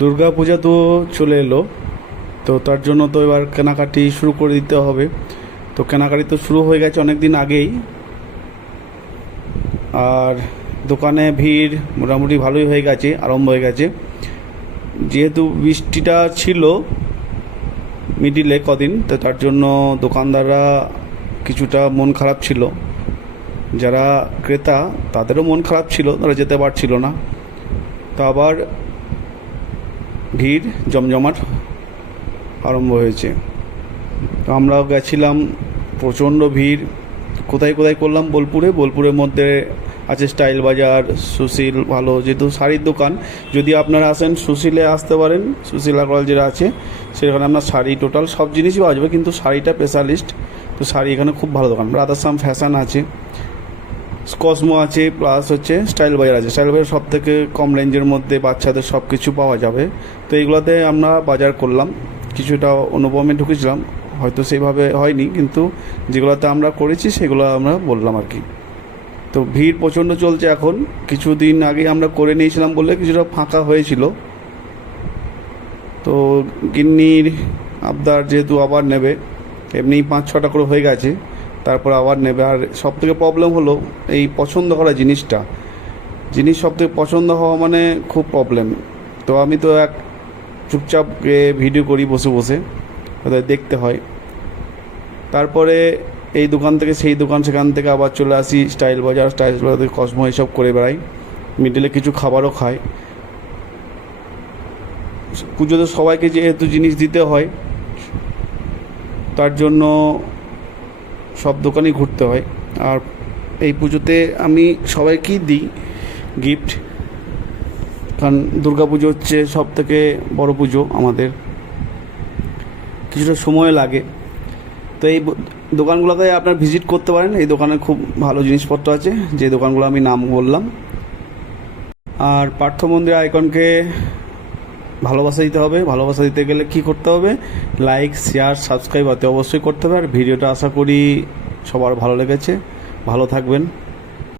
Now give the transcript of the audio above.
দুর্গা পূজা তো চলে এলো, তো তার জন্য তো এবার কেনাকাটি শুরু করে দিতে হবে। তো কেনাকাটি তো শুরু হয়ে গেছে অনেক দিন আগেই, আর দোকানে ভিড় মোটামুটি ভালোই হয়ে গেছে, আরম্ভ হয়ে গেছে। যেহেতু বৃষ্টিটা ছিল মিডিলে কদিন, তো তার জন্য দোকানদাররা কিছুটা মন খারাপ ছিল। যারা ক্রেতা তাদেরও মন খারাপ ছিল, তারা যেতে পারছিল না। তো আবার ভিড় জমজমাট আরম্ভ হয়েছে। তো আমরাও গেছিলাম, প্রচণ্ড ভিড়। কোথায় কোথায় করলাম, বোলপুরের মধ্যে আছে স্টাইল বাজার, সুশীল, ভালো যেহেতু শাড়ির দোকান। যদি আপনারা আসেন সুশীলে আসতে পারেন, সুশীলা কলেজের আছে, সেখানে আপনার শাড়ি টোটাল সব জিনিসই পাওয়া যাবে, কিন্তু শাড়িটা স্পেশালিস্ট। তো শাড়ি এখানে খুব ভালো দোকান। রাধাশ্যাম ফ্যাশন আছে, কসমো আছে, প্লাস হচ্ছে স্টাইল বাজার আছে। স্টাইল বাজার সব থেকে কম রেঞ্জের মধ্যে বাচ্চাদের সব কিছু পাওয়া যাবে। তো এইগুলোতে আমরা বাজার করলাম, কিছুটা অনুপমে ঢুকেছিলাম, হয়তো সেইভাবে হয়নি, কিন্তু যেগুলোতে আমরা করেছি সেগুলো আমরা বললাম আর কি। তো ভিড় প্রচণ্ড চলছে এখন। কিছুদিন আগে আমরা করে নিয়েছিলাম বলে কিছুটা ফাঁকা হয়েছিল। তো গিন্নির আবদার যেহেতু আবার নেবে, এমনি 5-6টা করে হয়ে গেছে, তারপর আবার নেবে। আর সবথেকে প্রবলেম হলো এই পছন্দ করা জিনিস সবথেকে পছন্দ হওয়া মানে খুব প্রবলেম। তো আমি তো চুপচাপ ভিডিও করি বসে বসে, ওদের দেখতে হয়। তারপরে এই দোকান থেকে সেই দোকান, সেখান থেকে আবার চলে আসি স্টাইল বাজার থেকে কসমো, এইসব করে বেড়াই। মিডলে কিছু খাবারও খাই। পুজোতে সবাইকে যেহেতু জিনিস দিতে হয়, তার জন্য সব দোকানেই ঘুরতে হয়। আর এই পুজোতে আমি সবাইকেই দিই গিফট, কারণ দুর্গা পুজো হচ্ছে সব থেকে বড়ো পুজো আমাদের, কিছুটা সময় লাগে। তো এই দোকানগুলোতে আপনার ভিজিট করতে পারেন। এই দোকানে খুব ভালো জিনিসপত্র আছে, যে দোকানগুলো আমি নাম বললাম। আর পার্থ মন্দির আইকনকে ভালোবাসা দিতে হবে। ভালোবাসা দিতে গেলে কি করতে হবে? লাইক, শেয়ার, সাবস্ক্রাইব অতি অবশ্যই করতে হবে। আর ভিডিওটা আশা করি সবার ভালো লেগেছে। ভালো থাকবেন।